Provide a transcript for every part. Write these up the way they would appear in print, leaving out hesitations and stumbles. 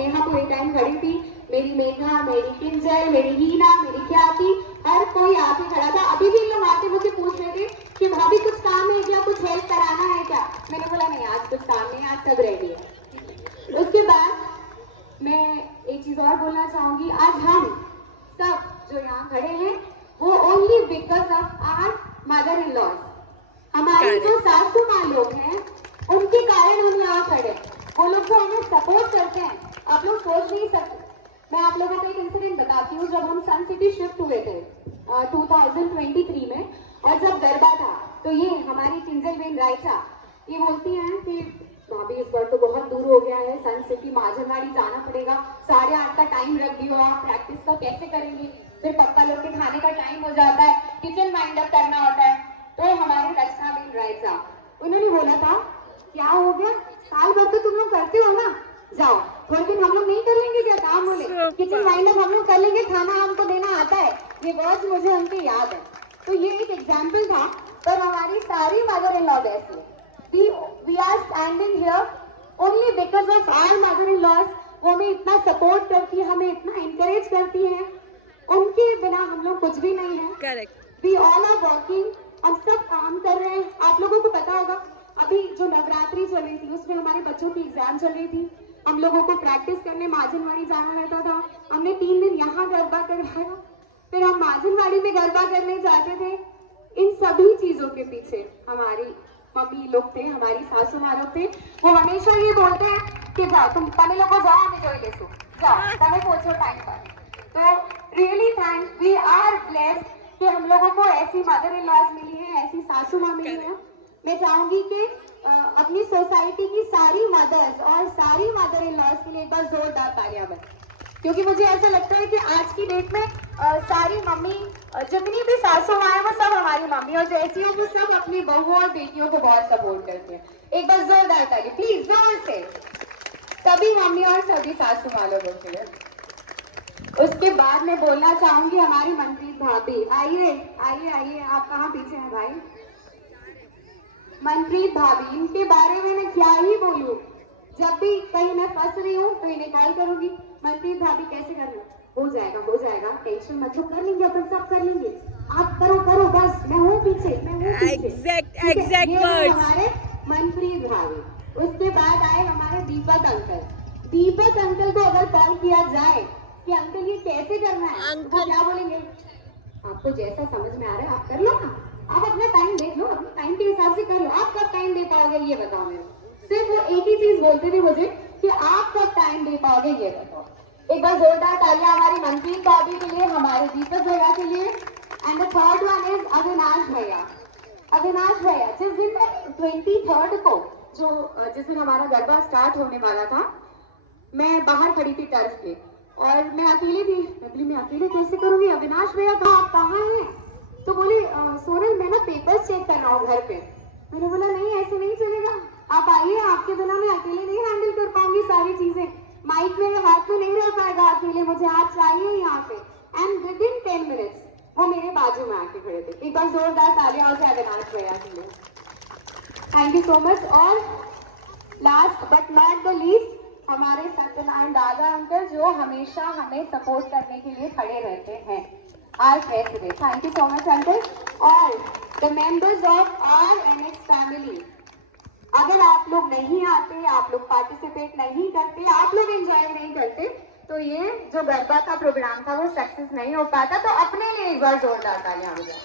नेहा पूरे टाइम खड़ी थी, मेरी मेघा, मेरी किंजल, मेरी हीना, मेरी ख्याति, हर कोई आके खड़ा था। अभी भी लोग आके मुझे पूछ रहे थे कि भाभी कुछ काम है क्या, कुछ हेल्प कराना है क्या। मैंने बोला नहीं, आज कुछ काम नहीं, आज सब रेडी है। उसके बाद मैं एक चीज और बोलना चाहूंगी, आज हम सब जो यहाँ खड़े हैं वो only because of our mother in law, हमारे जो सासू माँ लोग हैं उनके कारण हम यहाँ खड़े। वो लोग जो हमें सपोर्ट करते हैं, आप लोग सोच नहीं सकते। मैं आप लोगों को एक इंसिडेंट बताती हूँ। जब हम सन सिटी शिफ्ट हुए थे 2023 में, और जब गरबा था, तो ये हमारी किंजल बेन रायचा ये बोलती हैं कि भाभी इस बार तो बहुत दूर हो गया है, सन सिटी माजनवाड़ी जाना पड़ेगा, 8:30 का टाइम रख दियो, आप प्रैक्टिस का कैसे करेंगे, फिर पप्पा लोग के खाने का टाइम हो जाता है, किचन वाइंड अप करना होता है। तो हमारे रचना बेन रायचा उन्होंने बोला था, क्या हो गया, साल भर तो तुम लोग करते हो ना, जाओ थोड़े दिन हम लोग नहीं कर लेंगे क्या, काम बोले किचन वाइंड अप हम लोग कर लेंगे, खाना हमको देना आता है। ये वर्ड्स मुझे उनके याद है। तो ये एक एग्जाम्पल था। पर हमारी सारी मदर इन लॉ ऐसी, we are standing here only because of our mother in laws. वो हमें इतना सपोर्ट करती है, हमें इतना इंकरेज करती है, उनके बिना हम लोग कुछ भी नहीं है। Correct. We all are working, हम सब काम कर रहे हैं। आप लोगों को पता होगा अभी जो नवरात्रि चल रही थी उसमें हमारे बच्चों की एग्जाम चल रही थी, हम लोगों को प्रैक्टिस करने माजनवाड़ी जाना रहता था। हमने 3 दिन यहाँ गरबा करवाया, फिर हम माजनवाड़ी में गरबा करने जाते थे। इन सभी चीजों के पीछे हमारी मम्मी लोग थे, हमारी सासू माँ लोग थे। वो हमेशा ये बोलते हैं कि जाओ तुम तमे लोग जाओ, हमें जोई लेसो, जाओ तमे पहुंचो टाइम पर। तो really thanks, we are blessed कि हम लोगों को ऐसी मदर इन लॉज मिली है, ऐसी सासू माँ मिली है। मैं चाहूंगी कि अपनी सोसाइटी की सारी मदर्स और सारी मदर इन लॉज के लिए एक बार जोरदार तालियां बजाएं, क्योंकि मुझे ऐसा लगता है कि आज की डेट में सारी मम्मी, जितनी भी सासू माँ है वो सब हमारी मम्मी और जैसी हो, वो सब अपनी बहुओं और बेटियों को बहुत सपोर्ट करती है। एक बार जोरदार ताली प्लीज, जोर से, सभी मम्मी और सभी सासू माँ लोगों के लिए। उसके बाद मैं बोलना चाहूंगी हमारी मनप्रीत भाभी, आइए आइए आइए, आप कहाँ पीछे हैं भाई। मनप्रीत भाभी, इनके बारे में मैं क्या ही बोलूं। जब भी कहीं मैं फंस रही हूँ तो इन्हें कॉल करूंगी, मनप्रीत भाभी कैसे करना, हो जाएगा, टेंशन मत लो, कर लेंगे अपन, सब कर लेंगे, आप करो करो बस, मैं हूँ पीछे, मैं हूँ पीछे। एग्जैक्ट हमारे मनप्रीत भाभी। उसके बाद आए हमारे दीपक अंकल। दीपक अंकल को अगर कॉल किया जाए कि अंकल ये कैसे करना है, वो क्या बोलेंगे, आपको जैसा समझ में आ रहा है आप कर लो ना, आप अपना टाइम देख लो, अपने टाइम के हिसाब से कर लो, आप कब टाइम दे पाओगे ये बताओ मेरे। सिर्फ वो एक ही चीज बोलते थे मुझे कि आप कब टाइम दे पाओगे ये बताओ। एक बार जोरदार तालियां हमारी मनप्रीत भाभी के लिए, हमारे दीपक भैया के लिए। And the third one is Avinash भैया। अविनाश भैया, जिस दिन 23 को जिस दिन हमारा गरबा स्टार्ट होने वाला था, मैं बाहर खड़ी थी टर्फ पे और मैं अकेली थी। मैं अकेले कैसे करूंगी, अविनाश भैया आप कहाँ हैं। तो बोले सोनल मैं ना पेपर्स चेक कर रहा हूँ घर पे। मैंने बोला नहीं ऐसे नहीं चलेगा, आप आइए, आपके बिना मैं अकेले नहीं हैंडल कर पाऊंगी सारी चीजें, माइक मेरे हाथ में नहीं रह पाएगा अकेले, मुझे आप चाहिए यहाँ पे। एंड विद इन 10 मिनट्स वो मेरे बाजू में आके खड़े थे। एक बार जोरदार तालियां हो जाए अविनाश भैया के लिए। Thank you so much. और last but not the least हमारे सत्यनारायण दादा अंकल, जो हमेशा हमें सपोर्ट करने के लिए खड़े रहते हैं, our president. Thank you so much uncle. और the members of our NX family, अगर आप लोग नहीं आते, आप लोग पार्टिसिपेट नहीं करते, आप लोग एंजॉय नहीं करते, तो ये जो गरबा का प्रोग्राम था वो सक्सेस नहीं हो पाता। तो अपने लिए एक बार जोरदार तालियां हो जाए।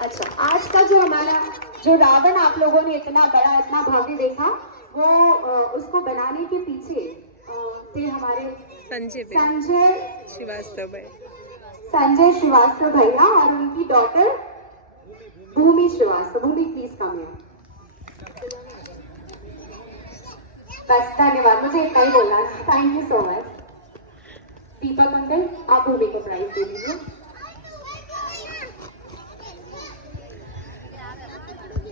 अच्छा, आज का जो हमारा जो रावण आप लोगों ने इतना बड़ा इतना भव्य देखा, वो उसको बनाने के पीछे थे हमारे संजय श्रीवास्तव भैया और उनकी daughter Bhumi Srivastava. Bhumi please come है। बस धन्यवाद, मुझे इतना ही बोलना। Thank you so much. Deepak uncle, आप भूमि को प्राइज दे दीजिए।